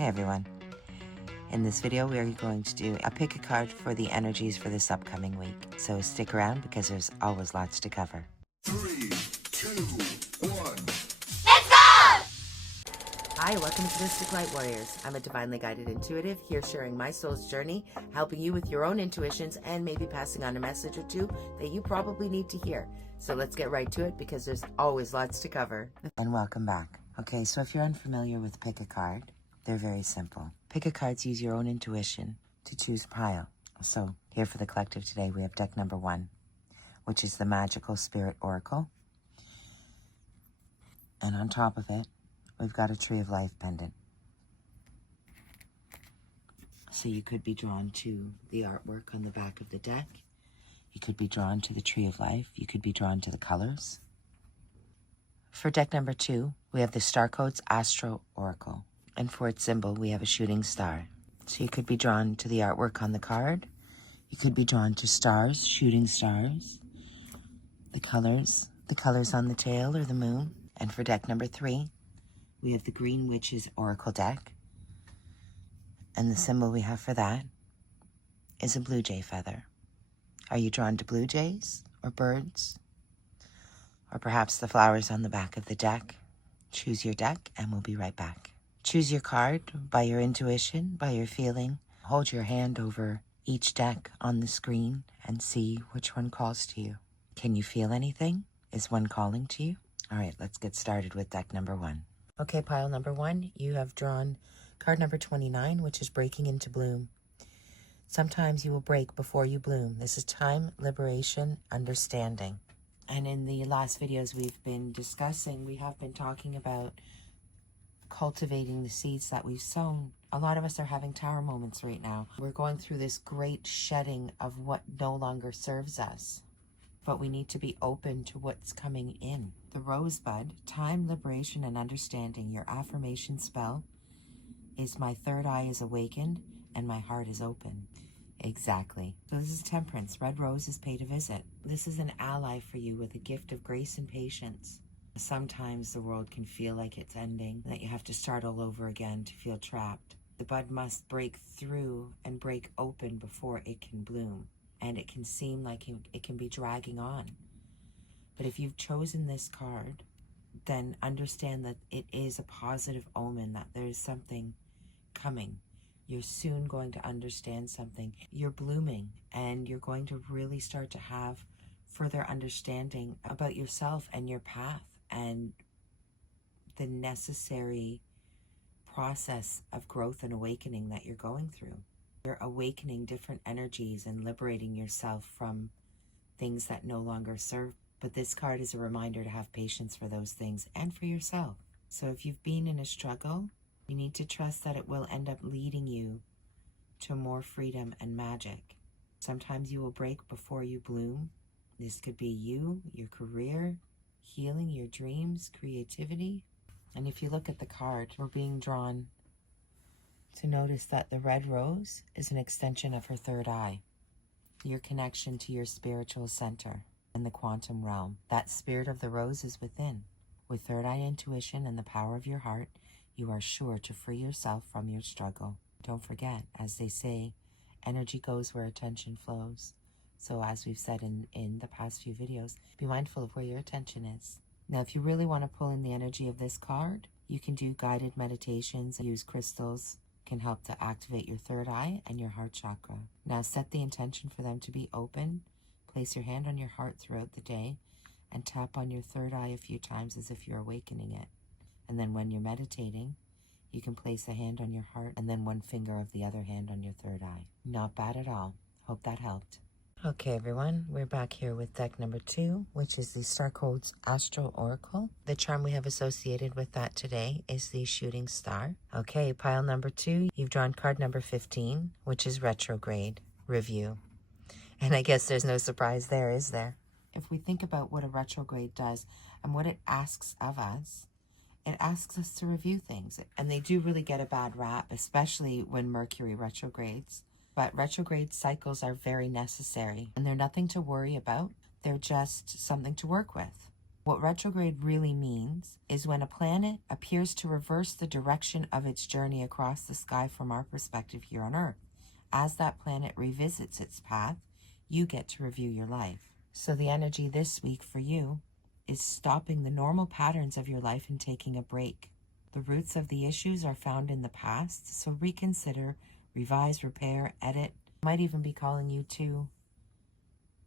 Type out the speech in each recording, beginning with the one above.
Hey everyone. In this video, we are going to do a pick a card for the energies for this upcoming week. So stick around because there's always lots to cover. 3, 2, 1. Hi, welcome to Mystic Light Warriors. I'm a divinely guided intuitive here sharing my soul's journey, helping you with your own intuitions and maybe passing on a message or two that you probably need to hear. So let's get right to it because there's always lots to cover. And welcome back. Okay, so if you're unfamiliar with pick a card, they're very simple. Pick a cards use your own intuition to choose a pile. So here for the collective today, we have deck number 1, which is the Magical Spirit Oracle. And on top of it, we've got a Tree of Life pendant. So you could be drawn to the artwork on the back of the deck. You could be drawn to the Tree of Life. You could be drawn to the colors. For deck number 2, we have the Star Codes Astro Oracle. And for its symbol, we have a shooting star. So you could be drawn to the artwork on the card. You could be drawn to stars, shooting stars, the colors on the tail or the moon. And for deck number 3, we have the Green Witches Oracle deck. And the symbol we have for that is a blue jay feather. Are you drawn to blue jays or birds? Or perhaps the flowers on the back of the deck? Choose your deck and we'll be right back. Choose your card by your intuition, by your feeling. Hold your hand over each deck on the screen and see which one calls to you. Can you feel anything? Is one calling to you? All right, let's get started with deck number 1. Okay, pile number 1, you have drawn card number 29, which is Breaking into Bloom. Sometimes you will break before you bloom. This is time, liberation, understanding. And in the last videos we've been discussing, we have been talking about cultivating the seeds that we've sown. A lot of us are having tower moments right now. We're going through this great shedding of what no longer serves us. But we need to be open to what's coming in. The Rosebud, time, liberation, and understanding. Your affirmation spell is my third eye is awakened and my heart is open. Exactly. So this is Temperance. Red roses paid a visit. This is an ally for you with a gift of grace and patience. Sometimes the world can feel like it's ending, that you have to start all over again to feel trapped. The bud must break through and break open before it can bloom. And it can seem like it can be dragging on. But if you've chosen this card, then understand that it is a positive omen, that there is something coming. You're soon going to understand something. You're blooming and you're going to really start to have further understanding about yourself and your path and the necessary process of growth and awakening that you're going through. You're awakening different energies and liberating yourself from things that no longer serve. But this card is a reminder to have patience for those things and for yourself. So if you've been in a struggle, you need to trust that it will end up leading you to more freedom and magic. Sometimes you will break before you bloom. This could be you, your career, healing, your dreams, creativity. And if you look at the card, we're being drawn to notice that the red rose is an extension of her third eye, your connection to your spiritual center and the quantum realm. That spirit of the rose is within. With third eye intuition and the power of your heart, you are sure to free yourself from your struggle. Don't forget, as they say, energy goes where attention flows. So as we've said in the past few videos, be mindful of where your attention is. Now, if you really want to pull in the energy of this card, you can do guided meditations, use crystals, can help to activate your third eye and your heart chakra. Now set the intention for them to be open. Place your hand on your heart throughout the day and tap on your third eye a few times as if you're awakening it. And then when you're meditating, you can place a hand on your heart and then one finger of the other hand on your third eye. Not bad at all. Hope that helped. Okay, everyone, we're back here with deck number 2, which is the Star Codes Astro Oracle. The charm we have associated with that today is the Shooting Star. Okay, pile number 2, you've drawn card number 15, which is Retrograde Review. And I guess there's no surprise there, is there? If we think about what a retrograde does and what it asks of us, it asks us to review things. And they do really get a bad rap, especially when Mercury retrogrades. But retrograde cycles are very necessary and they're nothing to worry about. They're just something to work with. What retrograde really means is when a planet appears to reverse the direction of its journey across the sky from our perspective here on Earth. As that planet revisits its path, you get to review your life. So the energy this week for you is stopping the normal patterns of your life and taking a break. The roots of the issues are found in the past, so reconsider, revise, repair, edit. Might even be calling you to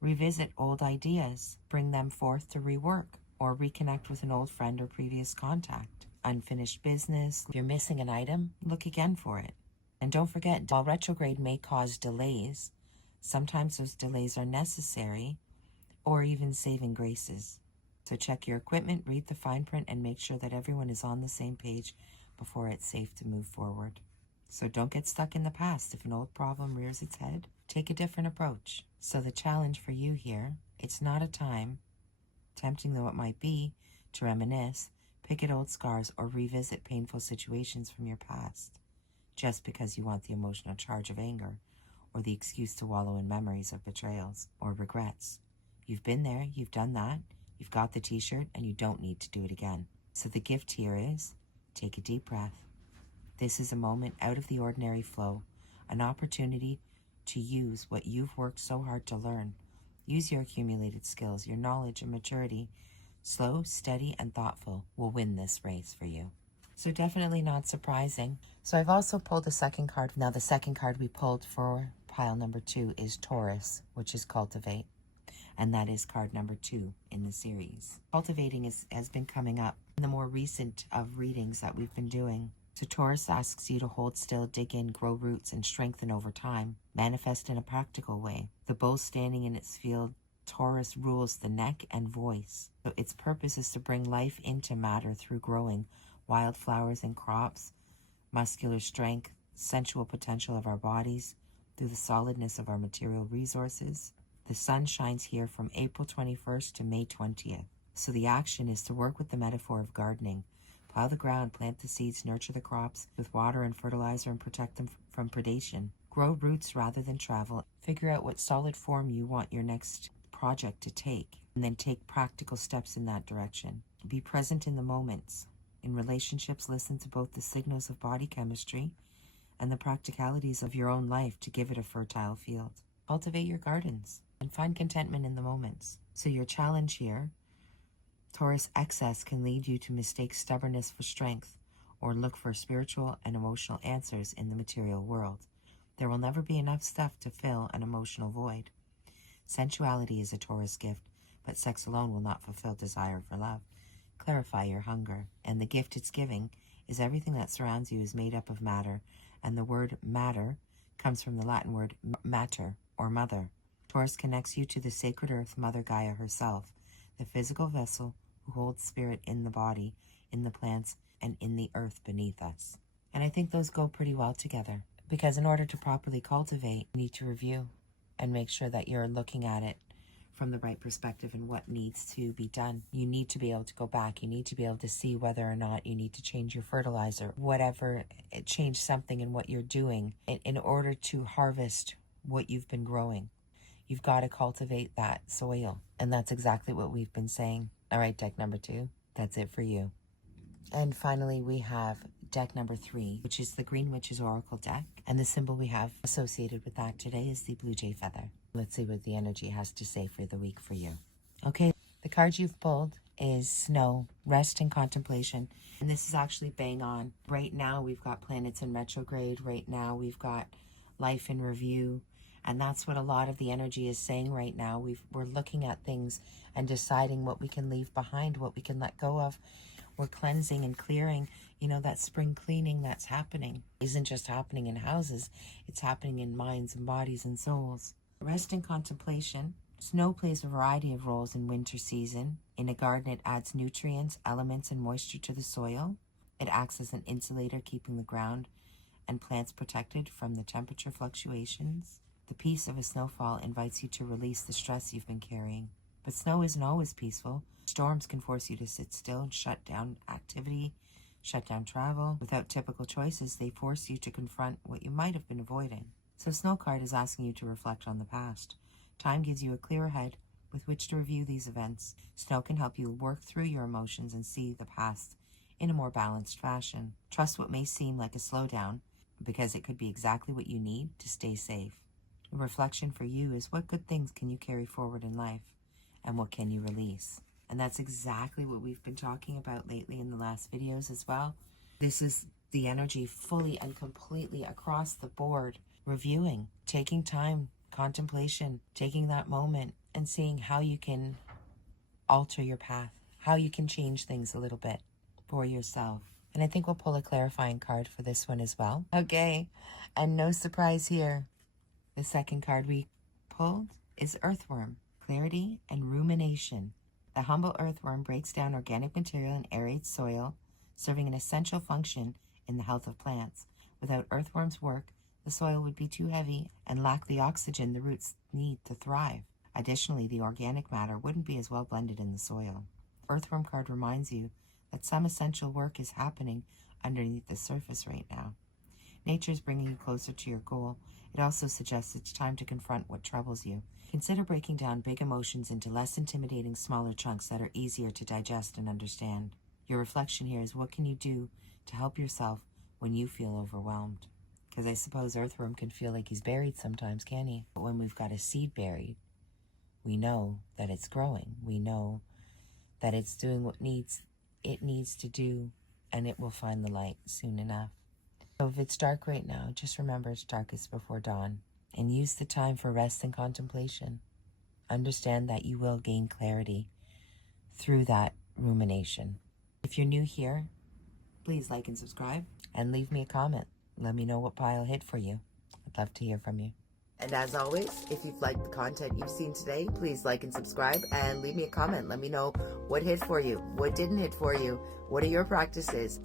revisit old ideas, bring them forth to rework, or reconnect with an old friend or previous contact. Unfinished business. If you're missing an item, look again for it. And don't forget, while retrograde may cause delays, sometimes those delays are necessary or even saving graces. So check your equipment, read the fine print, and make sure that everyone is on the same page before it's safe to move forward. So don't get stuck in the past. If an old problem rears its head, take a different approach. So the challenge for you here, it's not a time, tempting though it might be, to reminisce, pick at old scars, or revisit painful situations from your past, just because you want the emotional charge of anger or the excuse to wallow in memories of betrayals or regrets. You've been there, you've done that, you've got the t-shirt, and you don't need to do it again. So the gift here is, take a deep breath. This is a moment out of the ordinary flow, an opportunity to use what you've worked so hard to learn. Use your accumulated skills, your knowledge and maturity. Slow, steady, and thoughtful will win this race for you. So definitely not surprising. So I've also pulled a second card. Now the second card we pulled for pile number 2 is Taurus, which is cultivate. And that is card number 2 in the series. Cultivating has been coming up in the more recent of readings that we've been doing. So Taurus asks you to hold still, dig in, grow roots, and strengthen over time. Manifest in a practical way. The bull standing in its field, Taurus rules the neck and voice. So its purpose is to bring life into matter through growing wildflowers and crops, muscular strength, sensual potential of our bodies, through the solidness of our material resources. The sun shines here from April 21st to May 20th. So the action is to work with the metaphor of gardening. Plow the ground, plant the seeds, nurture the crops with water and fertilizer, and protect them from predation. Grow roots rather than travel. Figure out what solid form you want your next project to take, and then take practical steps in that direction. Be present in the moments. In relationships, listen to both the signals of body chemistry and the practicalities of your own life to give it a fertile field. Cultivate your gardens and find contentment in the moments. So your challenge here, Taurus excess can lead you to mistake stubbornness for strength or look for spiritual and emotional answers in the material world. There will never be enough stuff to fill an emotional void. Sensuality is a Taurus gift, but sex alone will not fulfill desire for love. Clarify your hunger, and the gift it's giving is everything that surrounds you is made up of matter, and the word matter comes from the Latin word mater, or mother. Taurus connects you to the sacred earth, Mother Gaia herself, the physical vessel who holds spirit in the body, in the plants, and in the earth beneath us. And I think those go pretty well together, because in order to properly cultivate, you need to review and make sure that you're looking at it from the right perspective and what needs to be done. You need to be able to go back. You need to be able to see whether or not you need to change your fertilizer, whatever, change something in what you're doing in order to harvest what you've been growing. You've got to cultivate that soil. And that's exactly what we've been saying. All right, deck number 2, that's it for you. And finally, we have deck number 3, which is the Green Witch's Oracle deck. And the symbol we have associated with that today is the blue jay feather. Let's see what the energy has to say for the week for you. Okay, the card you've pulled is Snow, Rest and Contemplation. And this is actually bang on. Right now, we've got planets in retrograde. Right now, we've got life in review. And that's what a lot of the energy is saying right now. We're looking at things and deciding what we can leave behind, what we can let go of. We're cleansing and clearing. You know, that spring cleaning that's happening isn't just happening in houses. It's happening in minds and bodies and souls. Rest and contemplation. Snow plays a variety of roles in winter season. In a garden, it adds nutrients, elements, and moisture to the soil. It acts as an insulator, keeping the ground and plants protected from the temperature fluctuations. The peace of a snowfall invites you to release the stress you've been carrying. But snow isn't always peaceful. Storms can force you to sit still and shut down activity, shut down travel. Without typical choices, they force you to confront what you might have been avoiding. So Snow card is asking you to reflect on the past. Time gives you a clearer head with which to review these events. Snow can help you work through your emotions and see the past in a more balanced fashion. Trust what may seem like a slowdown, because it could be exactly what you need to stay safe. The reflection for you is, what good things can you carry forward in life, and what can you release? And that's exactly what we've been talking about lately in the last videos as well. This is the energy fully and completely across the board, reviewing, taking time, contemplation, taking that moment and seeing how you can alter your path, how you can change things a little bit for yourself. And I think we'll pull a clarifying card for this one as well. Okay, and no surprise here. The second card we pulled is Earthworm, clarity and rumination. The humble earthworm breaks down organic material and aerates soil, serving an essential function in the health of plants. Without earthworm's work, the soil would be too heavy and lack the oxygen the roots need to thrive. Additionally, the organic matter wouldn't be as well blended in the soil. Earthworm card reminds you that some essential work is happening underneath the surface right now. Nature is bringing you closer to your goal. It also suggests it's time to confront what troubles you. Consider breaking down big emotions into less intimidating, smaller chunks that are easier to digest and understand. Your reflection here is, what can you do to help yourself when you feel overwhelmed? Because I suppose earthworm can feel like he's buried sometimes, can he? But when we've got a seed buried, we know that it's growing. We know that it's doing what it needs to do, and it will find the light soon enough. So if it's dark right now, just remember it's darkest before dawn, and use the time for rest and contemplation. Understand that you will gain clarity through that rumination. If you're new here, please like and subscribe and leave me a comment. Let me know what pile hit for you. I'd love to hear from you. And as always, if you've liked the content you've seen today, please like and subscribe and leave me a comment. Let me know what hit for you, what didn't hit for you, what are your practices,